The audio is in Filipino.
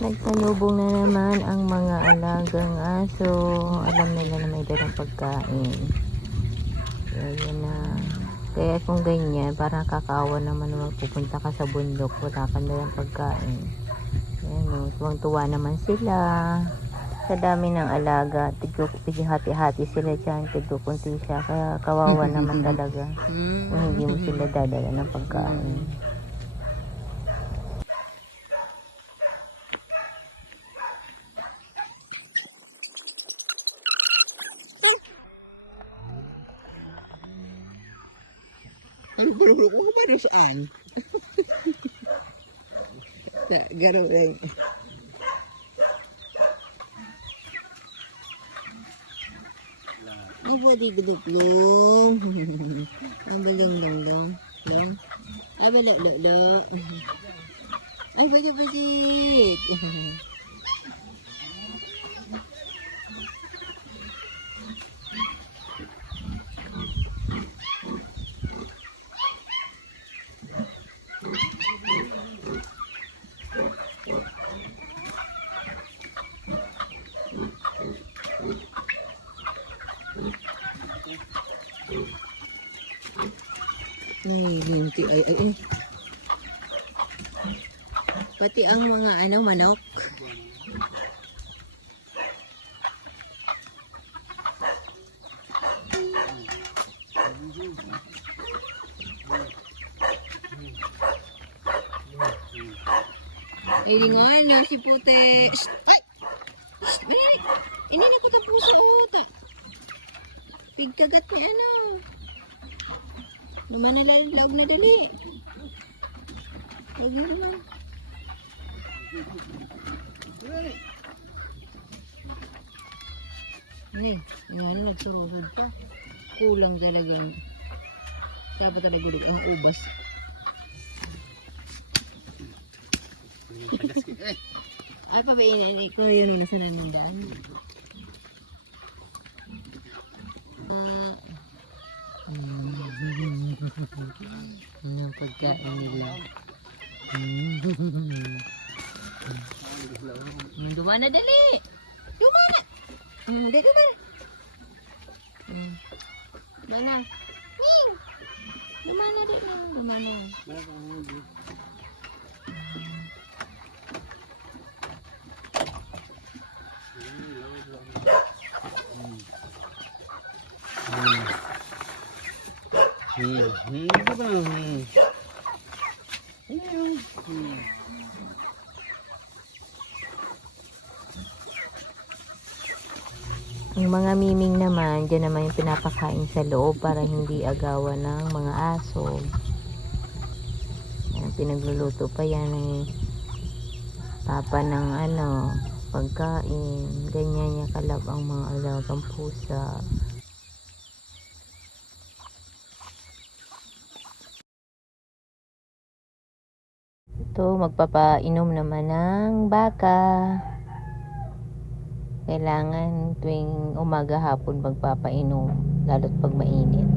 Nagtalubong na naman ang mga alagang aso. Alam nila na may dalang pagkain. Kaya yan na. Kaya kung ganyan, parang kakaawa naman pupunta ka sa bundok, wala ka dalang pagkain. Ayan o, tuwang-tuwa naman sila. Sa dami ng alaga, hati-hati sila dyan, tigkukunti siya. Kaya kawawa naman talaga kung hindi mo sila dadala ng pagkain. Ang bulok ko ba doon saan? Gano'n lang. Ay, pwede guduplong. Ang balong-long-long. Ay, balok-lok-lok. Ay, pwede-pwede. Linti ay. Pati ang mga manok. Ilingon na si Pute. Ay! Ini ko tapos sa pigkagat ni ano. Naman na laog na dali. Laog na naman. Yan, nagsurusod pa. Kulang talaga. Dapat talaga ulit ang ubas. Ay, pabainin ko yun na sinanandaan. Ang pagkain nila. Dumana dali! Dumana! Dali dumana! Dumana! Ning! Dumana di na. Dumana. Ang mga miming naman, dyan naman yung pinapakain sa loob para hindi agawan ng mga aso. Ayan, pinagluluto pa yan ng papa ng pagkain. Ganyan niya kalab ang mga alagang pusa. Ito, magpapainom naman ng baka. Kailangan tuwing umaga hapon magpapainom, lalo't pag mainit.